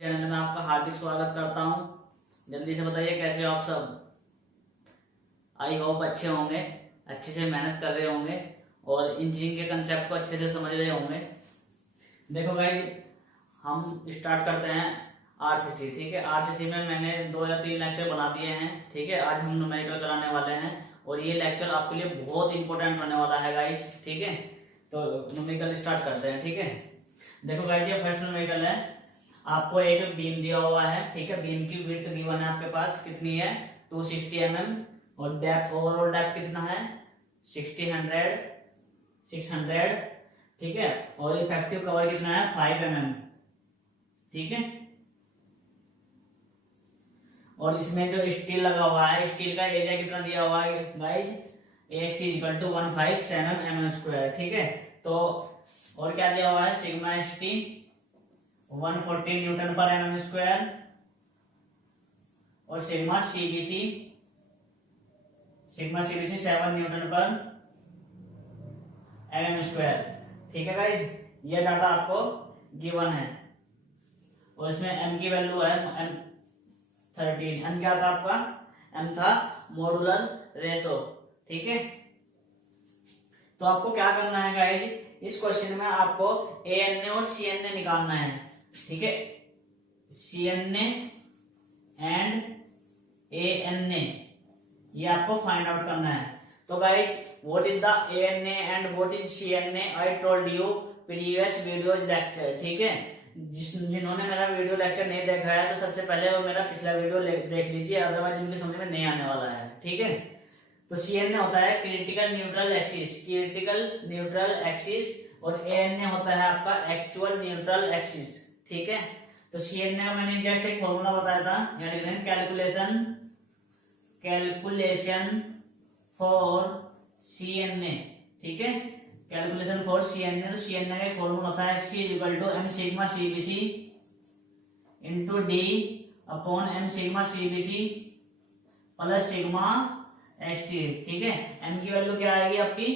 Channel में आपका हार्दिक स्वागत करता हूं। जल्दी से बताइए कैसे हो आप सब। आई होप अच्छे होंगे, अच्छे से मेहनत कर रहे होंगे और इंजीनियरिंग के कंसेप्ट को अच्छे से समझ रहे होंगे। देखो गाइज, हम स्टार्ट करते हैं आरसीसी। ठीक है, आरसीसी में मैंने 2 या 3 लेक्चर बना दिए हैं। ठीक है, आज हम न्यूमेरिकल कराने वाले हैं और ये लेक्चर आपके लिए बहुत इंपॉर्टेंट होने वाला है गाइज। ठीक है, तो न्यूमेरिकल स्टार्ट करते हैं। ठीक है, देखो गाइज, ये फर्स्ट न्यूमेरिकल है। आपको एक बीम दिया हुआ है। ठीक है, बीम की विड्थ गिवन है आपके पास, कितनी है 260 mm और डेप्थ, ओवरऑल डेप्थ कितना है 600। ठीक है, और इफेक्टिव कवर कितना है 5 mm। ठीक है, और इसमें जो स्टील लगा हुआ है, स्टील का एरिया कितना दिया हुआ है गाइज, AST = 157 mm²। ठीक है, तो और क्या दिया हुआ है, सिग्मा ST 140 N/mm² और सिग्मा CBC 7 N/mm²। ठीक है गाइज, ये डाटा आपको गिवन है और इसमें m की वैल्यू है M13। m क्या था आपका, m था मॉड्यूलर रेशो। ठीक है, तो आपको क्या करना है गाइज, इस क्वेश्चन में आपको ANA और CNA निकालना है। ठीक है, CNA एंड ANA ये आपको फाइंड आउट करना है। तो guys, what is the ANA and what is CNA, I told you previous videos lecture. ठीक है, जिन्होंने मेरा वीडियो लेक्चर नहीं देखा है तो सबसे पहले वो मेरा पिछला वीडियो देख लीजिए, अदरवाइज उनके समझ में नहीं आने वाला है। ठीक है, तो CNA होता है क्रिटिकल न्यूट्रल एक्सिस और ANA होता है आपका एक्चुअल न्यूट्रल एक्सिस। ठीक है, तो CNA में मैंने जस्ट एक फॉर्मूला बताया था, यानी कैलकुलेशन फॉर CNA। ठीक है, कैलकुलेशन फॉर CNA, तो CNA का फॉर्मूला होता है C = m sigma CBC into D upon m sigma CBC plus sigma ST। ठीक है, m की वैल्यू क्या आएगी आपकी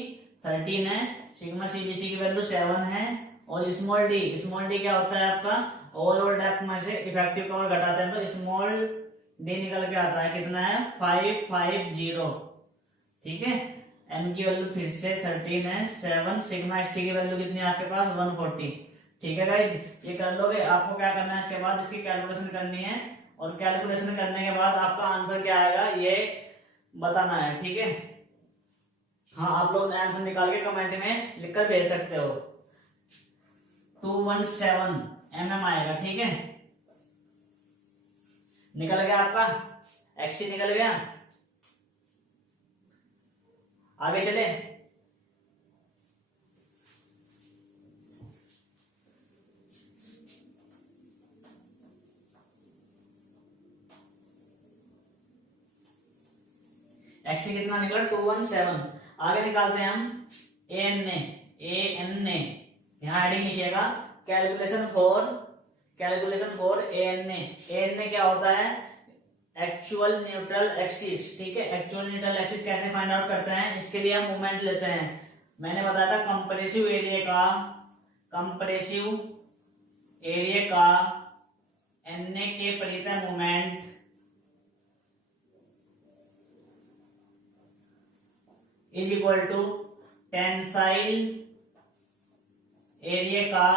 13 है, सिग्मा CBC की वैल्यू 7 है और स्मॉल d क्या होता है आपका, ओवरऑल डेप्थ में से इफेक्टिव कवर घटाते हैं तो स्मॉल d निकल के आता है, कितना है 550। ठीक है, m की वैल्यू फिर से 13 है, 7, सिग्मा ST की वैल्यू कितनी है आपके पास 140। ठीक है गाइज, ये कर लोगे। आपको क्या करना है, इसके बाद इसकी कैलकुलेशन करनी है और कैलकुलेशन करने के बाद आपका आंसर क्या आएगा ये बताना है। ठीक है, हाँ, आप लोग आंसर निकाल के कमेंट में लिखकर भेज सकते हो। 217 mm आएगा। ठीक है, निकल गया आपका XC, निकल गया। आगे चले, XC कितना निकला 217। आगे निकालते हैं हम ANA। यहां एडिंग लिखिएगा, कैलकुलेशन फॉर ANA क्या होता है, एक्चुअल न्यूट्रल एक्सिस। ठीक है, एक्चुअल न्यूट्रल एक्सिस कैसे फाइंड आउट करते हैं, इसके लिए हम मोमेंट लेते हैं। मैंने बताया था कंप्रेसिव एरिया का NA के परितः moment is equal to tensile area का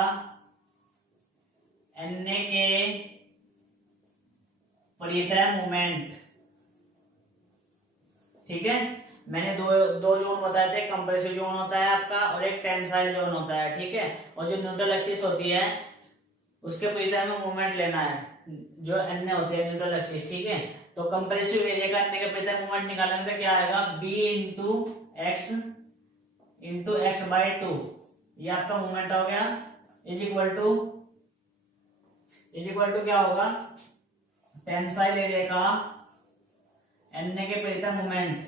NA के परितः मोमेंट। ठीक है, मैंने दो जोन बताए थे, कंप्रेसिव जोन होता है आपका और एक टेंसाइल जोन होता है। ठीक है, और जो न्यूट्रल एक्सिस होती है उसके परितः में मोमेंट लेना है, जो NA होती है न्यूट्रल एक्सिस। ठीक है, तो कंप्रेसिव एरिया का NA के परितः मोमेंट निकालेंगे तो क्या आएगा, B इंटू x/2, ये आपका मोमेंट हो गया, इज इक्वल टू क्या होगा, टेंसाइल एरिया का NA के परितः मोमेंट।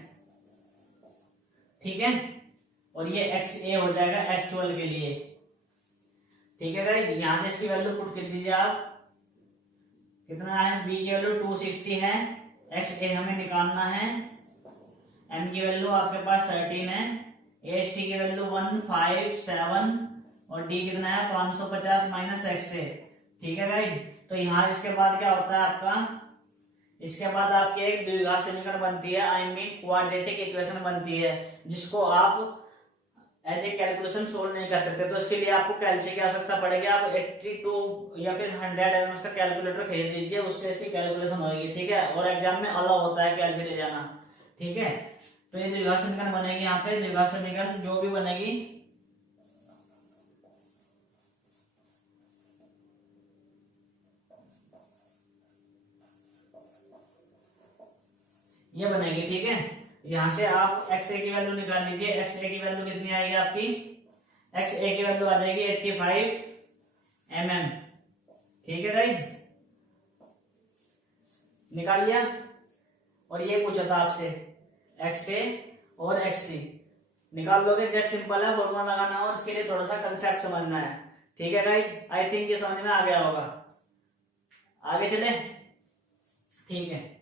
ठीक है, और ये XA हो जाएगा एक्चुअल के लिए। ठीक है गाइस, यहां से इसकी वैल्यू पुट कर दीजिए आप, कितना है, B की वैल्यू 260 है, XA हमें निकालना है, M की वैल्यू आपके पास 13 है, AST की वैल्यू 157 और D कितना है 550 - x से। ठीक है गाइज, तो यहाँ इसके बाद क्या होता है आपका, इसके बाद आपकी एक द्विघात समीकरण बनती है, आई मीन क्वाड्रेटिक इक्वेशन बनती है, जिसको आप एज ए कैलकुलेशन सोल्व नहीं कर सकते। तो इसके लिए आपको कैलसी की आवश्यकता पड़ेगी। आप 82 या फिर 100 एमएम का कैलकुलेटर खरीद लीजिए, उससे इसकी कैलकुलेशन होगी, ठीक है। और एग्जाम में अलाउ होता है कैलसी ले जाना, ठीक है। तो ये द्विघात समीकरण बनेगी, यहाँ पे द्विघात समीकरण जो भी बनेगी ये बनेगी, ठीक है। यहां से आप एक्स ए की वैल्यू निकाल लीजिए। एक्स ए की वैल्यू कितनी आएगी आपकी, एक्स ए की वैल्यू आ जाएगी 85 mm, ठीक है गाइस, निकाल लिया। और ये पूछा था आपसे एक्स ए और एक्स सी, निकाल लोगे, जस्ट सिंपल है, फॉर्मूला लगाना है और इसके लिए थोड़ा सा कंसेप्ट समझना है, ठीक है गाइस। आई थिंक ये समझ में आ गया होगा। आगे चले, ठीक है।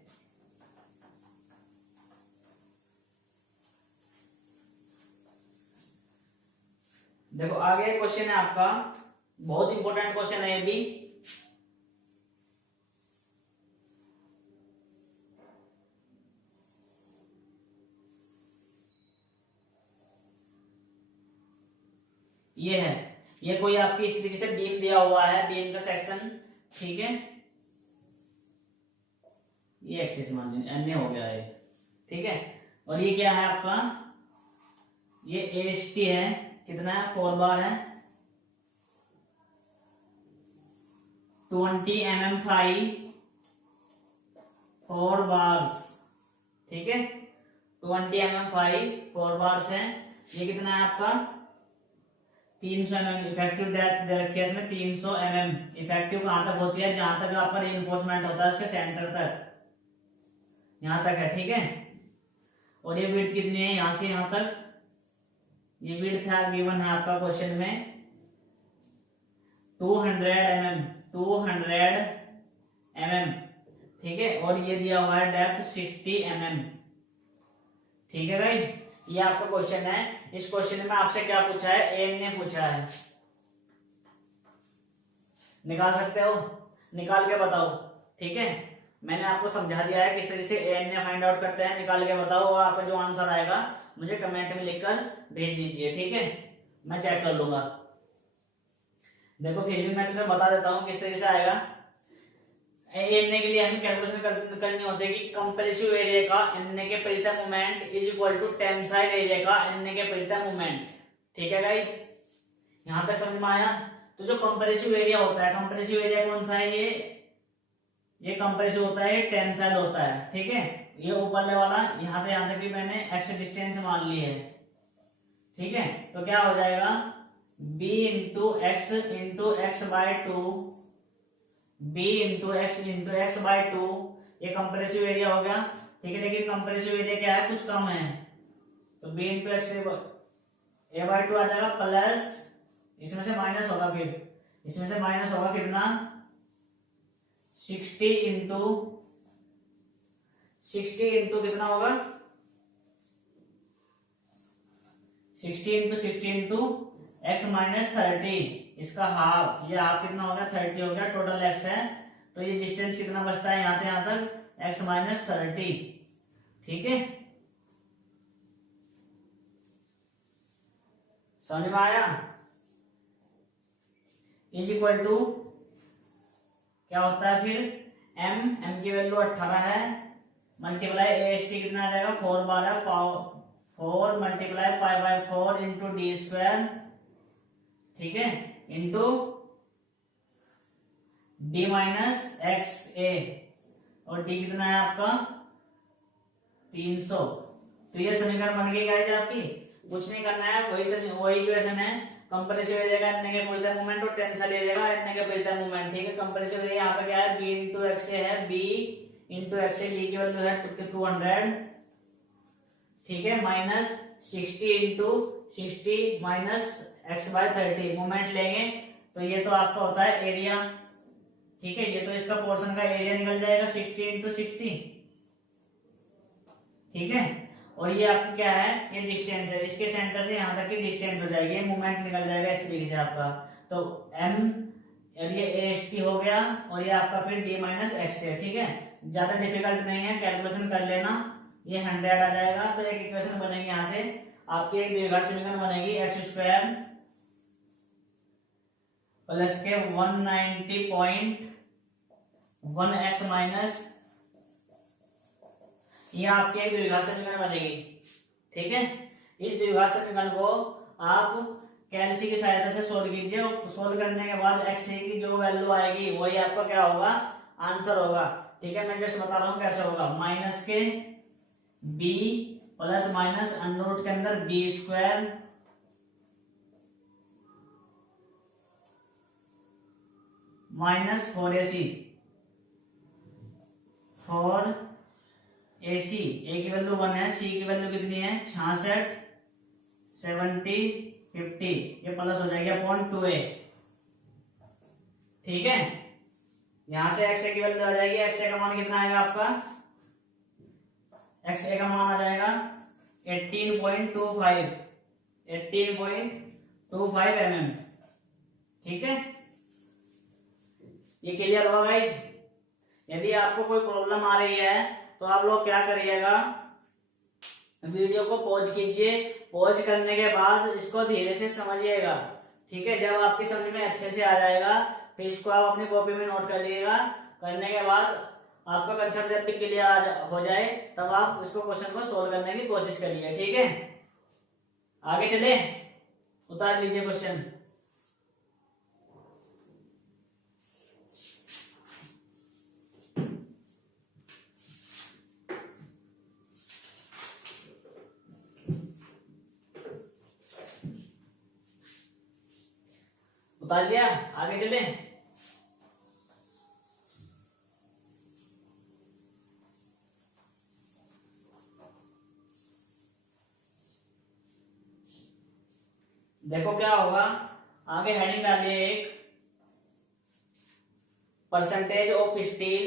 देखो आगे क्वेश्चन है आपका, बहुत इंपॉर्टेंट क्वेश्चन है ये भी। ये है, ये कोई आपकी इस तरीके से बीम दिया हुआ है, बीम का सेक्शन, ठीक है। ये एक्सिस मान लीजिए, अन्य हो गया है, ठीक है। और ये क्या है आपका, ये एएसटी है, कितना है, 4 बार है, 20 mm फाई 4 बार्स, ठीक है। 20 mm फाई 4 बार्स है। ये कितना है आपका 300 mm इफेक्टिव डेप्थ दे रखी है इसमें, 300 mm इफेक्टिव कहां तक होती है, जहां तक आपका रीइंफोर्समेंट होता है उसके सेंटर तक, यहां तक है, ठीक है। और ये विड्थ कितनी है, यहां से यहां तक, ये विड्थ है गिवन है आपका क्वेश्चन में 200 mm, 200 mm, ठीक है। और ये दिया हुआ है डेप्थ 60 mm, ठीक है राइट। ये आपका क्वेश्चन है। इस क्वेश्चन में आपसे क्या पूछा है, एम ने पूछा है, निकाल सकते हो, निकाल के बताओ, ठीक है। मैंने आपको समझा दिया है किस तरीके से एन ने फाइंड आउट करते हैं, निकाल के बताओ, और आपका जो आंसर आएगा मुझे कमेंट में लिखकर भेज दीजिए, ठीक है, मैं चेक कर लूंगा। देखो फिर भी मैं तुम्हें बता देता हूँ किस तरीके से आएगा। एन के लिए हमें कैलकुलेशन करनी होती है कि कंप्रेसिव एरिया का एन के परितः moment is equal to tensile area का एन के परितः मोमेंट, ठीक है गाइज, यहां तक समझ में आया। तो जो कंप्रेसिव एरिया होता है, कंप्रेसिव एरिया कौन सा है, ये कंप्रेसिव होता है, टेंसाइल होता है, ठीक है। ये ऊपरले वाला यहां से यहां तक भी मैंने एक्स डिस्टेंस मान ली है, ठीक है। तो क्या हो जाएगा b into x by 2, b into x by 2, ये कंप्रेसिव एरिया हो गया, ठीक है। लेकिन कंप्रेसिव एरिया क्या है, कुछ कम है, तो b इंटू एक्स ए बाय 2 आ जाएगा, प्लस इसमें से माइनस होगा, फिर इसमें से माइनस होगा कितना 60 इंटू कितना होगा 60 इंटू एक्स माइनस 30, इसका हाफ, ये हाफ कितना हो गया 30 हो गया, टोटल एक्स है। तो ये डिस्टेंस कितना बचता है यहां से यहां तक एक्स माइनस 30, ठीक है, समझ में आया। इज इक्वल टू क्या होता है फिर m की वैल्यू 18 है, मल्टीप्लाई AST कितना आ जाएगा 4 बार है, 4 मल्टीप्लाई 5/4 इंटू डी स्क्वायर, ठीक है, इंटू डी माइनस एक्स ए, और डी कितना है आपका 300। तो ये समीकरण बन गई गाइस आपकी, कुछ नहीं करना है, वही इक्वेशन है, कंप्रेसिव एरिया का एन के परितः मोमेंट और टेंसाइल एरिया का एन के परितः मोमेंट, ठीक है। कंप्रेसिव एरिया यहाँ पे क्या है, b इंटू एक्स है, b इंटू एक्स b की वैल्यू है 200, ठीक है, minus 60 into 60 minus x by 30, moment लेंगे तो ये तो आपका होता है एरिया, ठीक है। ये तो इसका पोर्शन का एरिया निकल जाएगा 60 इंटू 60, ठीक है। और ये आपका क्या है, ये डिस्टेंस है, इसके सेंटर से यहां तक की डिस्टेंस हो जाएगी, मोमेंट निकल जाएगा इस तरीके से आपका। तो m और ये ए एस टी हो गया और ये आपका फिर डी माइनस एक्स है। ठीक है, ज्यादा डिफिकल्ट नहीं है, कैलकुलेशन कर लेना। ये 100 आ जाएगा तो एक इक्वेशन बनेगी यहाँ से आपकी, एक द्विघात समीकरण बनेगी एक्स स्क्वायर प्लस के 190.1 एक्स माइनस, ये आपकी एक द्विघात समीकरण बनेगी। ठीक है, इस द्विघात समीकरण को आप कैलसी की सहायता से सोल्व कीजिए और सोल्व करने के बाद एक्स की जो वैल्यू आएगी वही आपका क्या होगा, आंसर होगा। ठीक है, मैं जस्ट बता रहा हूं कैसे होगा। माइनस के b plus minus under root के अंदर B square minus 4ac, 4ac ए की वैल्यू 1 है, सी की वैल्यू कितनी है 66, 70, 50, ये प्लस हो जाएगी अपॉन 2a। ठीक है, यहां से एक्स ए की वैल्यू आ जाएगी, एक्स ए का मान कितना आएगा आपका, एक्स ए का मान आ जाएगा 18.25 mm। ठीक है, ये क्लियर होगा गाइज। यदि आपको कोई प्रॉब्लम आ रही है तो आप लोग क्या करिएगा, वीडियो को पॉज कीजिए, पॉज करने के बाद इसको धीरे से समझिएगा। ठीक है, जब आपकी समझ में अच्छे से आ जाएगा फिर इसको आप अपनी कॉपी में नोट कर लीजिएगा। करने के बाद आपका कंसेप्ट जब भी क्लियर हो जाए तब आप इसको क्वेश्चन को सोल्व करने की कोशिश करिए। ठीक है, आगे चले, उतार लीजिए क्वेश्चन। उतार लिया, आगे चले। देखो क्या होगा, आगे हेडिंग डालिए एक, percentage of steel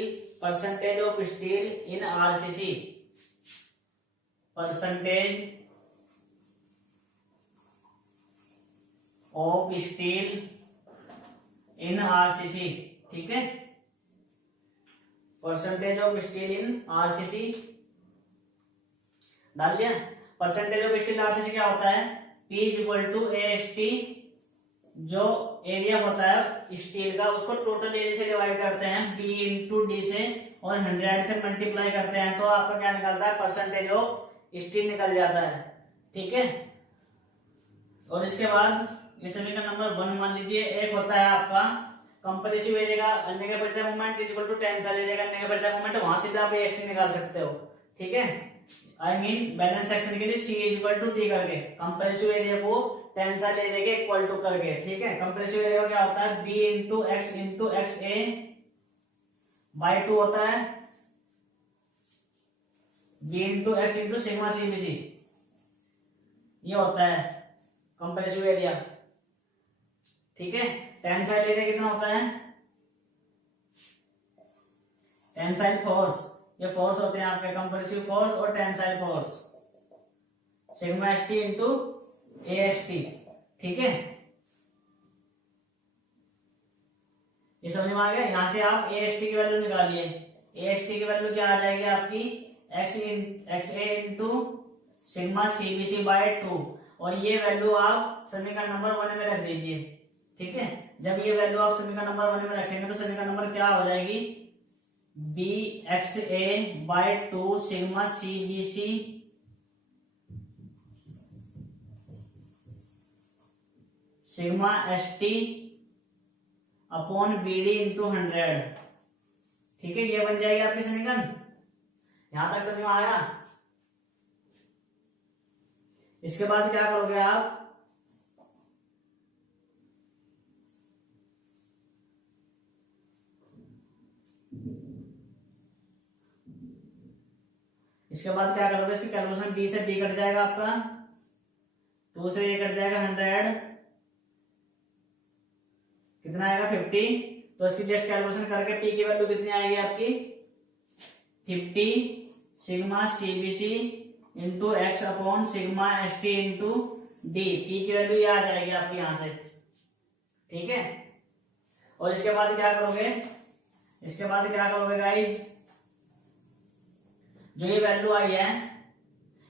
in RCC, percentage of steel in RCC. ठीक है, percentage of steel in RCC डाल दिया। परसेंटेज ऑफ स्टील आरसीसी क्या होता है, P इक्वल टू AST, जो एरिया होता है स्टील का उसको टोटल एरिया से डिवाइड करते हैं B इंटू डी से और 100 से मल्टीप्लाई करते हैं तो आपका क्या निकलता है, परसेंटेज ऑफ स्टील निकल जाता है। ठीक है, और इसके बाद ये समीकरण नंबर 1 मान लीजिए। एक होता है आपका कंप्रेसिव एरिया का negative moment equal to tensile area का नेगेटिव मोमेंट, वहां से भी आप AST निकाल सकते हो। ठीक है, आई मीन बैलेंस सेक्शन के लिए C इक्वल टू T करके कंप्रेसिव एरिया को टेंसाइल एरिया के इक्वल टू करके। ठीक है, कंप्रेसिव एरिया क्या होता है, B into x into x A by 2 होता है, B into x into sigma CBC, ये होता है कंप्रेसिव एरिया। ठीक है, टेंसाइल एरिया कितना होता है, टेंसाइल फोर्स, ये फोर्स होते हैं आपके कंप्रेसिव फोर्स और tensile force, sigma ST into AST। ठीक है, ये समझ में आ गया। यहां से आप AST की वैल्यू निकालिए, AST की वैल्यू क्या आ जाएगी आपकी, XA into sigma CBC by 2, और ये वैल्यू आप समीकरण नंबर 1 में रख दीजिए। ठीक है, जब ये वैल्यू आप समीकरण नंबर 1 में रखेंगे तो समीकरण नंबर क्या हो जाएगी, BXA by 2 sigma CBC sigma ST upon BD into 100। ठीक है, ये बन जाएगी आपकी समीकरण। यहां तक समझ में आया। इसके बाद क्या करोगे आप, इसके बाद क्या करोगे, इसकी कैलकुलेशन B से B कट जाएगा आपका, 2 से ये कट जाएगा 100, कितना आएगा 50। तो इसकी जस्ट कैलकुलेशन करके P की वैल्यू कितनी आएगी आपकी, 50 sigma CBC into x upon sigma ST into D. P की वैल्यू ये आ जाएगी आपकी यहां से। ठीक है, और इसके बाद क्या करोगे, इसके बाद क्या करोगे गाइज, जो ये वैल्यू आई है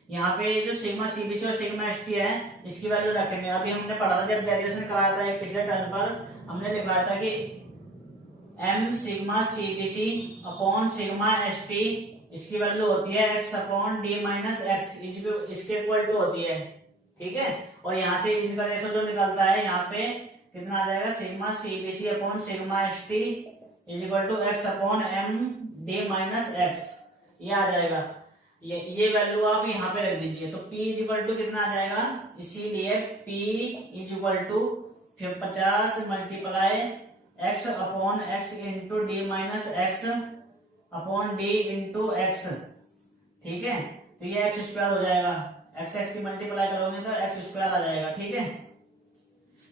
यहाँ पे, जो सिग्मा सीबीसी और सिग्मा एसटी है इसकी वैल्यू रखेंगे। अभी हमने पढ़ा था जब डेरिवेशन कराया था एक पिछले टर्म पर, हमने लिखा था कि m sigma CBC upon sigma ST इसकी वैल्यू होती है x upon D minus x, इसके इक्वल टू होती है, ठीक है। और यहाँ से इनका रेशो जो निकलता है यहाँ पे कितना आ जाएगा, sigma CBC upon sigma ST is equal to x upon m d minus x, ये आ जाएगा। ये वैल्यू आप यहाँ पे रख दीजिए। तो p इज इक्वल टू कितना आ जाएगा, इसीलिए p is equal to 50 multiply x upon x into d minus x upon d into x, ठीक है। तो ये एक्स स्क्वायर हो जाएगा, एक्स एक्स की मल्टीप्लाई करोगे तो एक्स स्क्वायर आ जाएगा, ठीक है।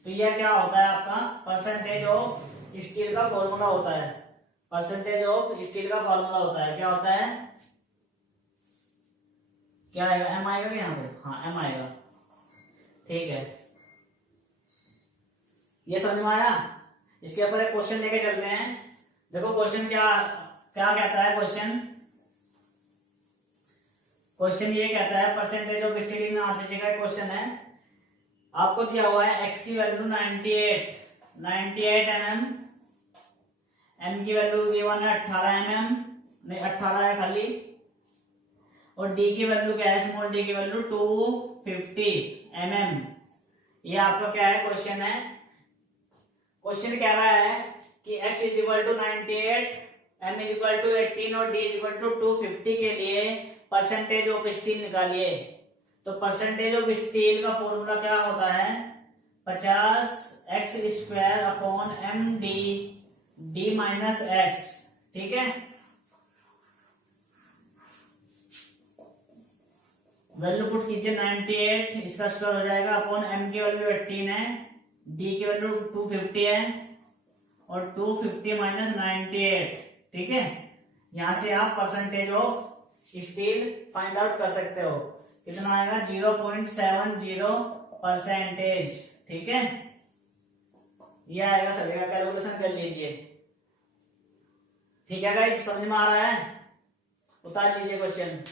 तो ये क्या होता है आपका परसेंटेज ऑफ स्टील का फॉर्मूला होता है, परसेंटेज ऑफ स्टील का फॉर्मूला होता है। क्या होता है, क्या आएगा, एम आएगा यहाँ पे, हाँ एम आएगा, ठीक है। ये समझ में आया। इसके ऊपर एक क्वेश्चन लेके चलते हैं। देखो क्वेश्चन क्या क्या कहता है, क्वेश्चन ये कहता है percentage of steel in RCC का क्वेश्चन है। आपको दिया हुआ है एक्स की वैल्यू 98 mm, एम की वैल्यू दी हुआ है 18 mm, नहीं 18 है खाली, और डी की वैल्यू क्या है, स्मॉल डी की वैल्यू 250 mm। ये आपका क्या है क्वेश्चन है। क्वेश्चन कह रहा है कि x is equal to 98, m is equal to 18 और d इज इक्वल टू 250 के लिए परसेंटेज ऑफ स्टील निकालिए। तो परसेंटेज ऑफ स्टील का फॉर्मूला क्या होता है, 50x square upon m d minus x, ठीक है। वैल्यू पुट कीजिए 98, इसका स्क्वायर हो जाएगा अपॉन एम की वैल्यू 18 है, डी की वैल्यू 250 है और 250 माइनस 98, ठीक है। यहां से आप percentage of steel find out कर सकते हो, कितना आएगा 0.70%, ठीक है। ये आएगा सभी का, कैलकुलेशन कर लीजिए, ठीक है गाइस, समझ में आ रहा है। उतार लीजिए क्वेश्चन।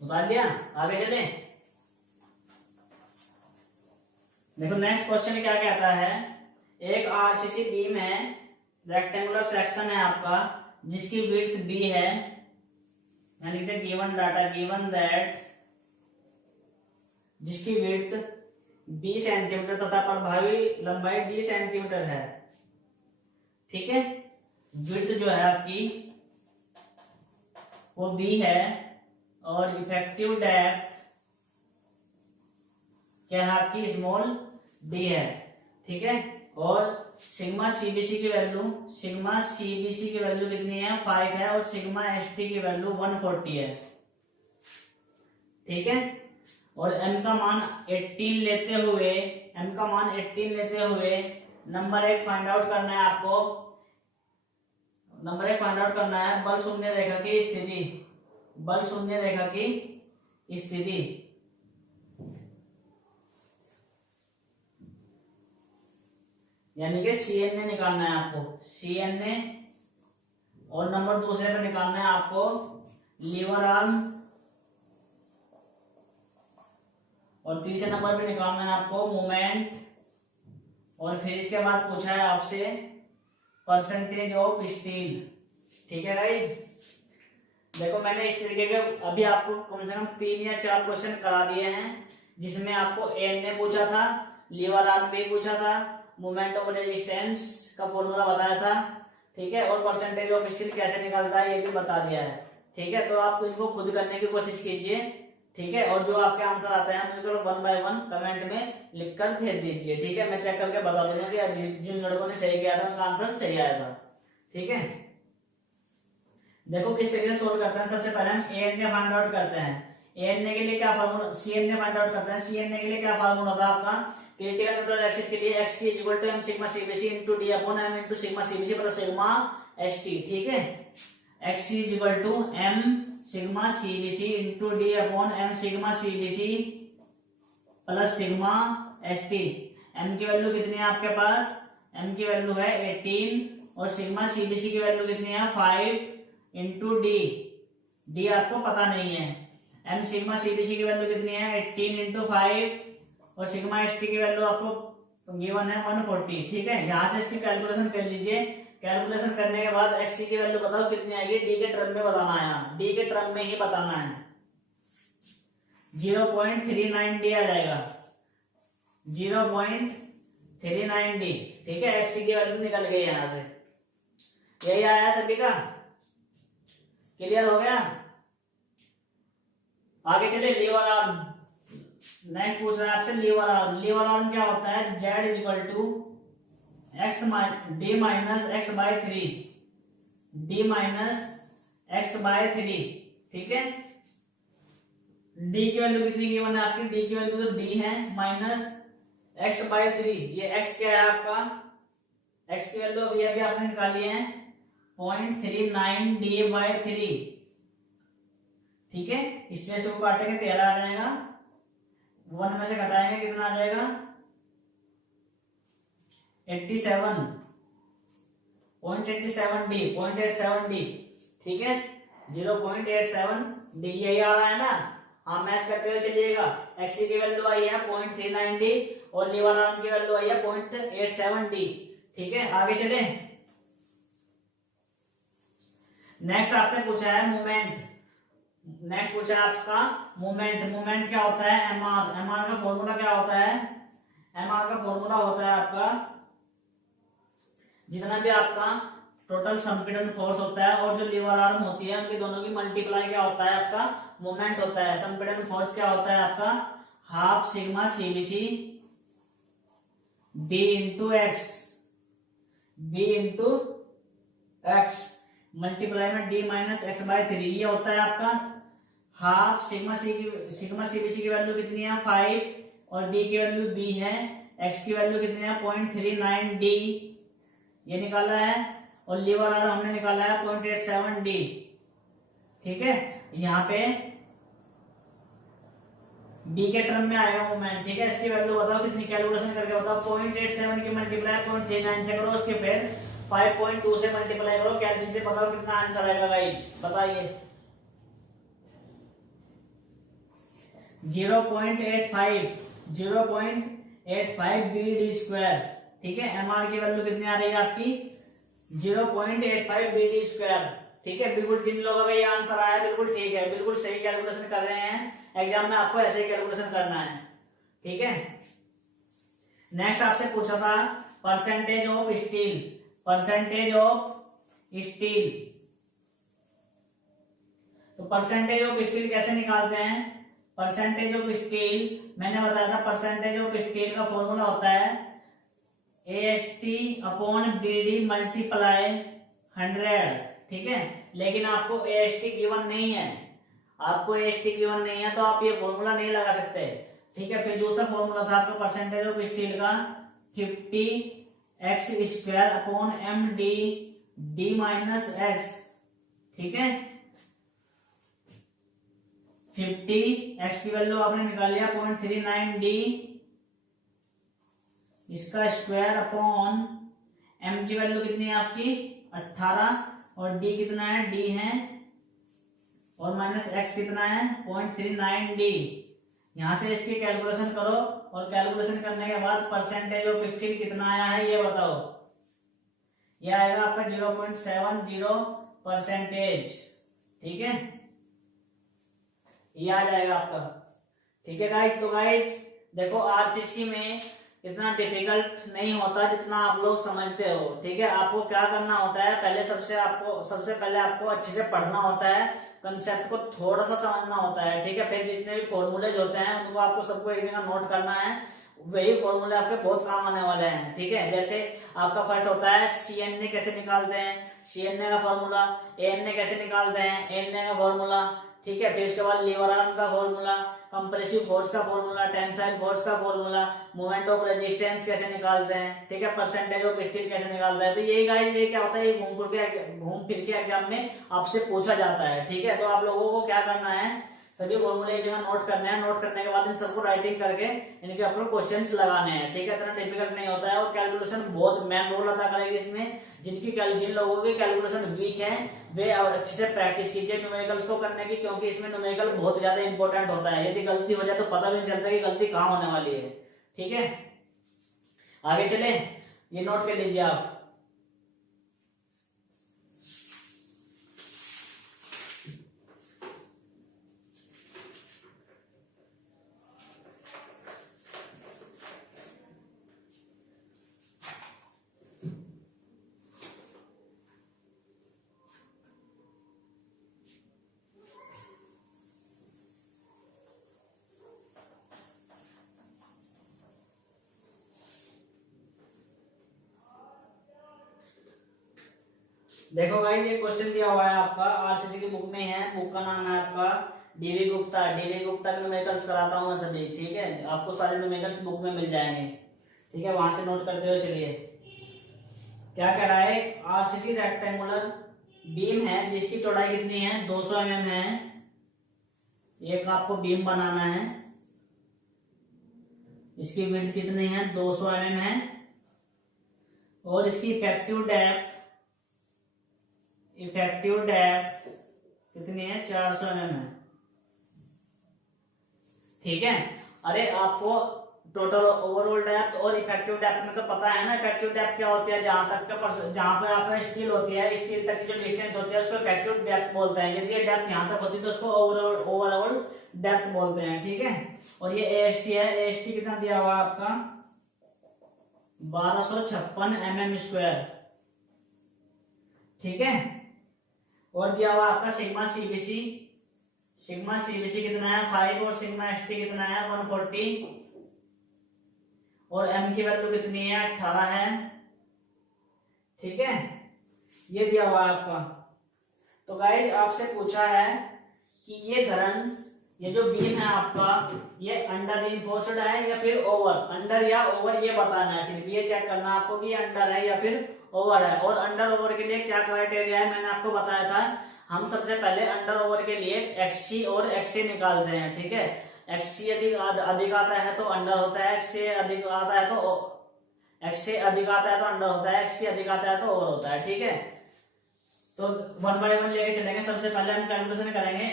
उतार लिया, आगे चले। देखो नेक्स्ट क्वेश्चन क्या कहता है, एक आरसीसी बीम है, रेक्टेंगुलर सेक्शन है आपका, जिसकी विड्थ बी है, यानी कि गिवन डाटा गिवन दैट, जिसकी विड्थ 20 सेंटीमीटर तथा प्रभावी लंबाई d सेंटीमीटर है, ठीक है। विड्थ जो है आपकी वो b है और इफेक्टिव डेप्थ क्या है आपकी स्मॉल d है, ठीक है। और सिग्मा सीबीसी की वैल्यू कितनी है 5 है और सिग्मा एसटी की वैल्यू 140 है, ठीक है। और m का मान 18 लेते हुए नंबर 1 फाइंड आउट करना है आपको। नंबर 1 फाइंड आउट करना है बल शून्य रेखा की स्थिति, यानी कि CNA निकालना है आपको, CNA। और नंबर दूसरे पे निकालना है आपको लीवर आर्म, और तीसरे नंबर पे निकालना है आपको मोमेंट, और फिर इसके बाद पूछा है आपसे परसेंटेज ऑफ स्टील, ठीक है गाइस। देखो मैंने इस तरीके के अभी आपको कम से कम 3 या 4 क्वेश्चन करा दिए हैं, जिसमें आपको ANA पूछा था, लीवर आर्म भी पूछा था, मोमेंट ऑफ रेजिस्टेंस का फॉर्मूला बताया था, ठीक है। और परसेंटेज ऑफ स्टील कैसे निकलता है ये भी बता दिया है, ठीक है। तो आप इनको खुद करने की कोशिश कीजिए, ठीक है। और जो आपके आंसर आते हैं उनको 1 बाय 1 कमेंट में लिखकर भेज दीजिए, ठीक है। मैं चेक करके बता दूंगा कि जिन लड़कों ने सही किया था उनका आंसर सही आया था, ठीक है। देखो किस तरीके से सोल्व करते हैं। सबसे पहले हम A N A find out करते हैं। ए एन ए के लिए क्या formula, C N A find out करते हैं। सी एन ए के लिए क्या फार्मूला होता है आपका, क्रिटिकल न्यूट्रल एक्सिस के लिए x t equal to m sigma CBC into d upon m into sigma CBC plus sigma s t. ठीक है, x t equal to m sigma CBC into d upon m sigma CBC plus sigma s t. M की value कितनी है आपके पास, M की value है 18 और sigma CBC की वैल्यू कितनी है 5 इंटू डी। डी आपको पता नहीं है। एम सिग्मा सीबीसी की वैल्यू कितनी है 18 इंटू 5 और सिग्मा एस टी की वैल्यू आपको गिवन है 140। ठीक है, यहां से इसकी कैलकुलेशन कर लीजिए। कैलकुलेशन करने के बाद एक्स की वैल्यू बताओ कितनी आएगी, डी के टर्म में बताना है, डी के टर्म में ही बताना है। 0.39 डी आ जाएगा, 0.39 डी। ठीक है, एक्स की वैल्यू निकल गई यहां से। यही आया सभी का, क्लियर हो गया। आगे चले लीवर आर्म। नेक्स्ट पूछ रहा है आपसे लीवर आर्म। लीवर आर्म क्या होता है, z is equal to x d minus x by 3, d minus x by 3। ठीक है, डी की वैल्यू कितनी गिवन है आपकी, डी की वैल्यू तो डी है माइनस एक्स बाय 3। ये एक्स क्या है आपका, एक्स की वैल्यू अभी अभी आपने निकाली है 0.39 डी बाय 3। ठीक है, इस से को काटेंगे 13 आ जाएगा, 1 में से घटाएंगे कितना आ जाएगा 0.87 डी, 0.87 डी। ठीक है, 0.87 डी यही आ रहा है ना। हाँ, मैच करते हुए चलिएगा। एक्स की वैल्यू आई है 0.39 डी और लीवर आर्म की वैल्यू आई है 0.87 डी। ठीक है, आगे चले। नेक्स्ट आपसे पूछा है मूवमेंट। नेक्स्ट पूछा है आपका मूवमेंट। मूवमेंट क्या होता है, एम आर। एम आर का फॉर्मूला क्या होता है, एम आर का फॉर्मूला होता है आपका जितना भी आपका टोटल संपीड़न फोर्स होता है और जो लीवर आर्म होती है उनकी दोनों की मल्टीप्लाई क्या होता है आपका मूवमेंट होता है। संपीड़न फोर्स क्या होता है आपका half sigma CBC b into x, b into x multiply में डी माइनस एक्स बाय 3। ये होता है आपका हाफ सिग्मा सीबीसी की वैल्यू कितनी है 5 और डी की वैल्यू बी है, एक्स की वैल्यू कितनी है 0.39 डी ये निकाला है और लीवर आर्म हमने निकाला है 0.87 डी। ठीक है, यहाँ पे डी के टर्म में आएगा मूवमेंट। ठीक है, इसकी वैल्यू बताओ कितनी, कैलकुलेशन करके बताओ। 0.87 की मल्टीप्लाई 0.39 से करो, उसके फिर 5.2 से मल्टीप्लाई करो, कैलसी से बताओ कितना आंसर आएगा गाइस, बताइए। 0.85 बी डी स्क्वायर। ठीक है, एम आर की वैल्यू कितनी आ रही है आपकी 0.85 बी डी स्क्वायर। ठीक है, बिल्कुल जिन लोगों का ये आंसर आया बिल्कुल ठीक है, बिल्कुल सही कैलकुलेशन कर रहे हैं। एग्जाम में आपको ऐसे ही कैलकुलेशन करना है। ठीक है, नेक्स्ट आपसे पूछा था percentage of steel. Percentage of steel, तो परसेंटेज ऑफ स्टील कैसे निकालते हैं। परसेंटेज ऑफ स्टील मैंने बताया था, परसेंटेज ऑफ स्टील का फॉर्मूला होता है AST अपॉन BD मल्टीप्लाई 100। ठीक है, लेकिन आपको AST गिवन नहीं है, आपको AST गिवन नहीं है तो आप ये फॉर्मूला नहीं लगा सकते। ठीक है, फिर दूसरा फॉर्मूला था आपका परसेंटेज ऑफ स्टील का 50x square upon MD D minus x. ठीक है, 50x की वैल्यू आपने निकाल लिया 0.39 डी इसका स्क्वायर अपॉन m की वैल्यू कितनी है आपकी 18 और d कितना है d है और माइनस x कितना है 0.39 डी। यहां से इसकी कैलकुलेशन करो और कैलकुलेशन करने के बाद परसेंटेज ऑफ स्टील कितना आया है ये बताओ। ये आएगा आपका 0.70%। ठीक है, ये आ जाएगा आपका। ठीक है गाइस, तो गाइस देखो आरसीसी में इतना डिफिकल्ट नहीं होता जितना आप लोग समझते हो। ठीक है, आपको क्या करना होता है, पहले सबसे पहले आपको अच्छे से पढ़ना होता है, कंसेप्ट को थोड़ा सा समझना होता है। ठीक है, फिर जितने भी फॉर्मूलेज होते हैं उनको आपको सबको एक जगह नोट करना है, वही फॉर्मूले आपके बहुत काम आने वाले हैं, ठीक है। जैसे आपका फर्स्ट होता है CNA कैसे निकालते हैं, CNA का फॉर्मूला, ANA कैसे निकालते हैं, ANA का फॉर्मूला, ठीक है। फिर उसके बाद लीवर आर्म का फॉर्मूला, कंप्रेसिव फोर्स का फॉर्मूला, टेंसाइल फोर्स का फॉर्मूला, मोमेंट ऑफ रेजिस्टेंस कैसे निकालते हैं, ठीक है, परसेंटेज ऑफ स्टील कैसे निकालते हैं। तो यही गाइस, ये क्या होता है, ये घूम फिर के एग्जाम में आपसे पूछा जाता है, ठीक है। तो आप लोगों को क्या करना है, सभी फॉर्मूले एक जगह नोट करने हैं, नोट करने के बाद इन सबको राइटिंग करके इनके ऊपर क्वेश्चंस लगाने हैं, ठीक है। इतना डिफिकल्ट नहीं होता है और कैलकुलेशन बहुत मेन रोल अदा करेगी इसमें। जिन लोगों की कैलकुलेशन वीक है वे अच्छे से प्रैक्टिस कीजिए न्यूमेरिकल्स को करने की, क्योंकि इसमें न्यूमेरिकल बहुत ज्यादा इंपॉर्टेंट होता है। यदि गलती हो जाए तो पता भी नहीं चलता कि गलती कहाँ होने वाली है, ठीक है। आगे चले, ये नोट कर लीजिए आप। देखो गाइस, ये क्वेश्चन दिया हुआ है आपका, आरसीसी की बुक में है। बुक का नाम है आपका डीवी गुप्ता। डीवी गुप्ता के न्यूमेरिकल्स कराता हूँ मैं सभी, ठीक है। आपको सारे न्यूमेरिकल्स बुक में मिल जाएंगे, ठीक है। वहां से नोट करते हुए चलिए, क्या कह रहा है। आरसीसी रेक्टेंगुलर बीम है जिसकी चौड़ाई कितनी है, 200 mm है। एक आपको बीम बनाना है, इसकी विड्थ कितनी है, 200 mm है। और इसकी इफेक्टिव डेप्थ कितनी है, 400 mm है, ठीक है। अरे आपको टोटल ओवरऑल डेप्थ और इफेक्टिव डेप्थ में तो पता है ना। इफेक्टिव डेप्थ क्या होती है, जहां पे आपका स्टील होती है, स्टील तक की जो डिस्टेंस होती है उसको इफेक्टिव डेप्थ बोलते हैं। यदि ये डेप्थ यहाँ तक होती है तो उसको ओवरऑल डेप्थ बोलते हैं, ठीक है। और ये AST है, AST कितना दिया हुआ है आपका, 1256 mm², ठीक है। और दिया हुआ आपका सिग्मा CBC कितना है, 5, और सिग्मा ST कितना है, 140, और M की वैल्यू कितनी है, 18 है, ठीक है। ये दिया हुआ है आपका। तो गाइस आपसे पूछा है कि ये जो बीम है आपका, ये अंडर रिइंफोर्स्ड है या फिर ओवर, अंडर या ओवर ये बताना है। सिर्फ ये चेक करना है आपको कि ये अंडर है या फिर ओवर है। और अंडर ओवर के लिए क्या क्राइटेरिया है, मैंने आपको बताया था। हम सबसे पहले अंडर ओवर के लिए XC और XA निकालते हैं, ठीक है। XC अधिक आता है तो अंडर होता है, XA अधिक आता है तो अंडर होता है, XC अधिक आता है तो ओवर होता है, ठीक है। तो 1 by 1 लेके चलेंगे। सबसे पहले हम कैलकुलेशन करेंगे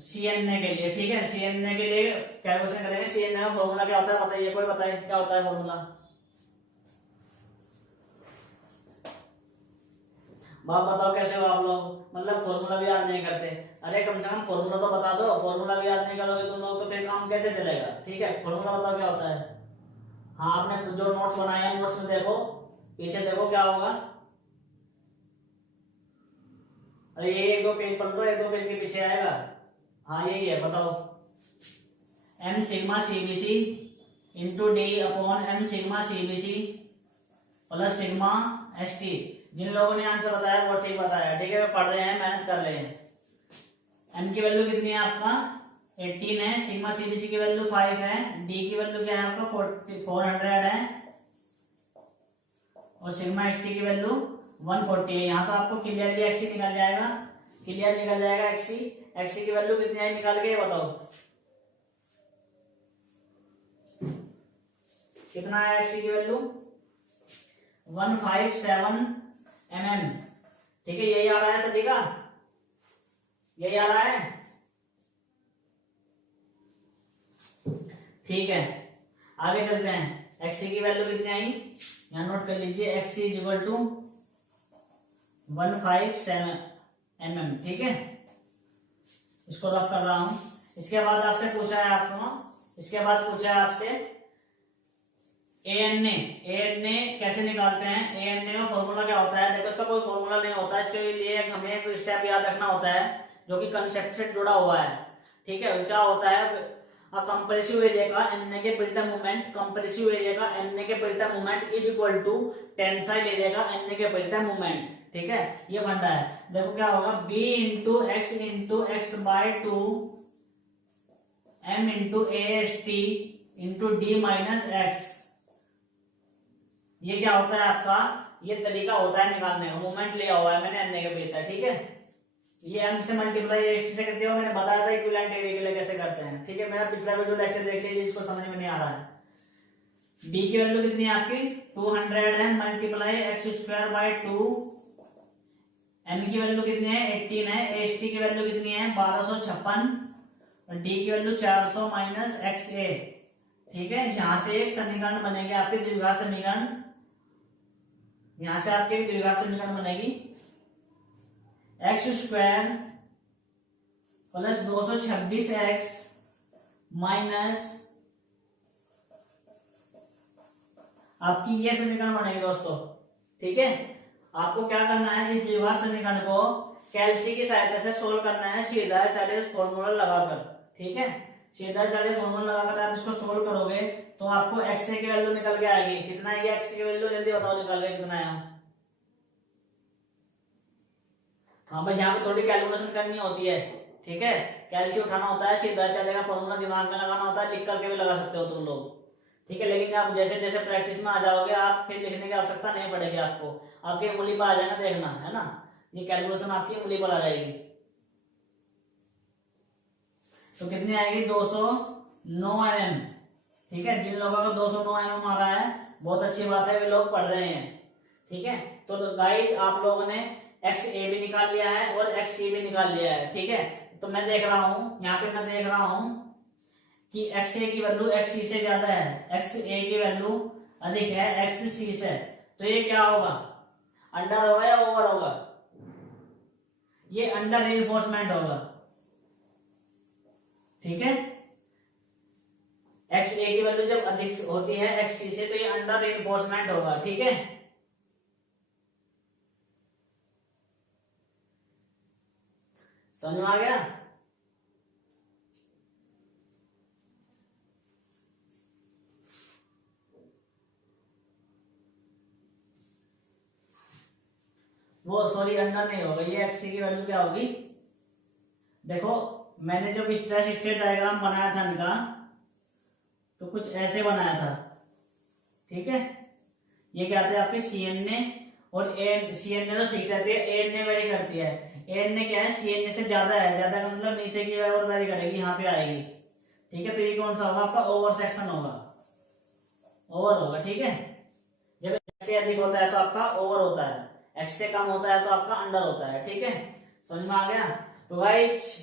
CNA के लिए, ठीक है। CNA के लिए कैलकुलेशन करेंगे। CNA का फॉर्मूला क्या होता है बताइए, कोई बताइए क्या होता है फॉर्मूला। बाप बताओ कैसे हो आप लोग, मतलब फॉर्मूला भी याद नहीं करते। अरे कम से कम फॉर्मूला तो बता दो, फॉर्मूला भी याद नहीं करोगे तुम लोग तो फिर काम कैसे चलेगा, ठीक है। फॉर्मूला बताओ क्या होता है। हाँ, आपने जो नोट्स बनाए हैं नोट्स में देखो, पीछे देखो क्या होगा। अरे ये 1-2 पेज पढ़ लो, 1-2 पेज के पीछे आएगा। हाँ यही है, बताओ। M sigma CBC into D upon M sigma CBC plus sigma ST। जिन लोगों ने आंसर बताया वो ठीक बताया, ठीक है। पढ़ रहे हैं, मेहनत कर रहे हैं। M की वैल्यू कितनी है आपका, 18 है। सिग्मा CBC की वैल्यू 5 है। D की वैल्यू क्या है आपका, 400 है। और सिग्मा ST की वैल्यू 140 है। यहाँ तो आपको क्लियरली XC निकल जाएगा, XC की वैल्यू कितनी आई निकाल के बताओ, कितना है XC की वैल्यू, 157 mm, ठीक है। यही आ रहा है सभी का, यही आ रहा है, ठीक है। आगे चलते हैं। XC की वैल्यू कितनी आई, यहाँ नोट कर लीजिए। XC is equal to 157 mm, ठीक है। इसको रफ कर रहा हूं। इसके बाद आपसे पूछा है आपसे ANA कैसे निकालते हैं। ANA का फॉर्मूला क्या होता है, देखो इसका कोई फॉर्मूला नहीं होता है। इसके लिए हमें एक स्टेप याद रखना होता है जो कि कंसेप्ट से जुड़ा हुआ है, ठीक है। क्या होता है, a compressive area का n के परिता मोमेंट, compressive area का n के परिता moment is equal to tensile area का n के परिता मोमेंट। ठीक है, ये फंडा है। देखो क्या होगा, b into x by 2 m into AST into d minus x. ये क्या होता है आपका, ये तरीका होता है निकालने का। मोमेंट लिया हुआ है मैंने n के परिता, ठीक है। ये m से मल्टीप्लाई AST से करते हो, मैंने बताया था इक्विवेलेंट एरिया के लिए कैसे करते हैं। ठीक है, मेरा पिछला वीडियो लेक्चर देख लीजिए जिसको समझ में नहीं आ रहा है। b की वैल्यू कितनी है आपकी 200 है, multiply x square by 2, m की वैल्यू कितनी है 18 है, AST की वैल्यू कितनी है 1256 और d की वैल्यू 400 माइनस XA। ठीक है, यहां से एक समीकरण बनेगी आपकी द्विघात समीकरण, यहां से आपके द्विघात समीकरण बनेगी x square plus 226x minus आपकी ये समीकरण बनेगी दोस्तों। ठीक है, आपको क्या करना है, इस द्विघात समीकरण को कैल्सी की सहायता से सोल्व करना है सीधा चालीस फॉर्मूला लगाकर। ठीक है, सीधा चालीस फॉर्मूला लगाकर आप इसको सोल्व करोगे तो आपको एक्स की वैल्यू निकल के आएगी। कितना है एक्स की वैल्यू, जल्दी बताओ निकल के कितना है। हाँ भाई, यहाँ पे थोड़ी कैलकुलेशन करनी होती है। ठीक है, कैल्सी उठाना होता है, सीधा चलेगा फॉर्मूला दिमाग में लगाना होता है, लिख करके भी लगा सकते हो तुम लोग। ठीक है, लेकिन आप जैसे जैसे प्रैक्टिस में आ जाओगे आप फिर लिखने की आवश्यकता नहीं पड़ेगी आपको, आपकी उंगली पर आ जाएगा, देखना है ना, ये कैलकुलेशन आपकी उंगली पर आ जाएगी। तो कितनी आएगी 209 mm। ठीक है, जिन लोगों को 209 mm आ रहा है बहुत अच्छी बात है, वे लोग पढ़ रहे हैं। ठीक है, तो गाइस आप लोगों ने XA भी निकाल लिया है और XC भी निकाल लिया है। ठीक है, तो मैं देख रहा हूं, यहाँ पे मैं देख रहा हूं कि XA की वैल्यू XC से ज्यादा है, XA की वैल्यू अधिक है XC से। तो ये क्या होगा, अंडर होगा या ओवर होगा, ये अंडर रिइंफोर्समेंट होगा। ठीक है, XA की वैल्यू जब अधिक होती है XC से तो ये अंडर रिइंफोर्समेंट होगा। ठीक है, समझ में आ गया। वो सॉरी अंडर नहीं होगा, ये XC की वैल्यू क्या होगी, देखो मैंने जब स्ट्रेस स्टेट डायग्राम बनाया था इनका तो कुछ ऐसे बनाया था। ठीक है, ये क्या आते हैं आपके CNA और CNA तो फिक्स रहती है, ANA वेरी करती है। ANA क्या है, CNA से ज्यादा है, ज्यादा का मतलब नीचे की और वेरी करेगी, यहाँ पे आएगी। ठीक है, तो ये कौन सा होगा आपका ओवर सेक्शन होगा, ओवर होगा। ठीक है, जब x से अधिक होता है तो आपका ओवर होता है, x से कम होता है तो आपका अंडर होता है। ठीक है, समझ में आ गया। तो गाइस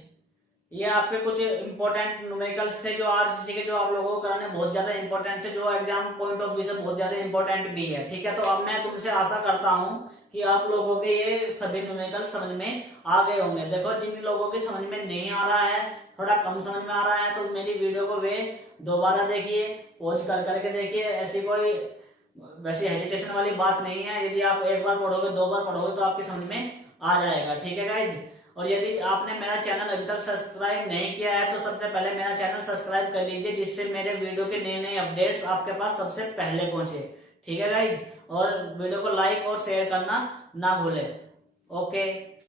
ये आपके कुछ इंपॉर्टेंट न्यूमेरिकल्स थे जो आरसीसी के, जो आप लोगों को कराने बहुत ज्यादा इंपॉर्टेंट है, जो एग्जाम पॉइंट ऑफ व्यू से बहुत ज्यादा इंपॉर्टेंट भी है। ठीक है, तो अब मैं तुमसे आशा करता हूं कि आप लोगों के ये सभी न्यूमेरिकल समझ में आ गए होंगे। देखो जिन लोगों के समझ में नहीं आ रहा है, थोड़ा कम समझ में आ रहा है, तो मेरी वीडियो को वे दोबारा देखिए, पॉज कर करके देखिए। ऐसी कोई वैसे हेजिटेशन वाली बात नहीं है, यदि आप एक बार पढ़ोगे दो बार पढ़ोगे तो आपकी समझ में आ जाएगा। ठीक है गाइज, और यदि आपने मेरा चैनल अभी तक सब्सक्राइब नहीं किया है तो सबसे पहले मेरा चैनल सब्सक्राइब कर लीजिए, जिससे मेरे वीडियो के नए नए अपडेट्स आपके पास सबसे पहले पहुंचे। ठीक है गाइज, और वीडियो को लाइक और शेयर करना ना भूले। ओके।